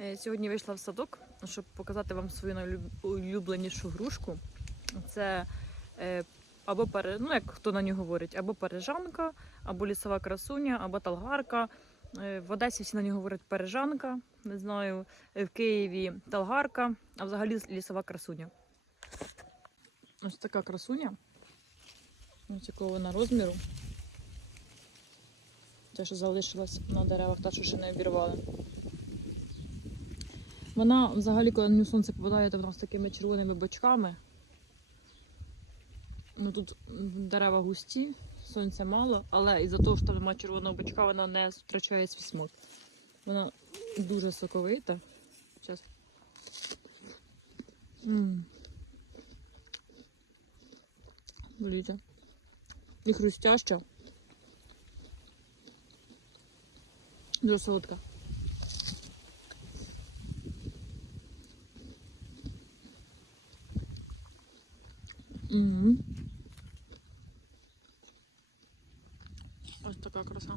Е, Сьогодні вийшла в садок, щоб показати вам свою найулюбленішу грушку. Це е, або ну, як хто на нього говорить, або пережанка, або лісова красуня, або талгарка. Е, В Одесі всі на нього говорять пережанка, не знаю, в Києві талгарка, а взагалі лісова красуня. Ось така красуня. Ось якого вона розміру. Те, що залишилось на деревах, та що ще не обірвали. Вона взагалі, коли на нього сонце попадає, то вона з такими червоними бочками. Ну тут дерева густі, сонця мало, але із-за того, що там немає червоного бочка, вона не втрачає свій смак. Вона дуже соковита. Зараз. М. Дивіться. І хрустяща. Дуже солодка. Угу. Ось така краса.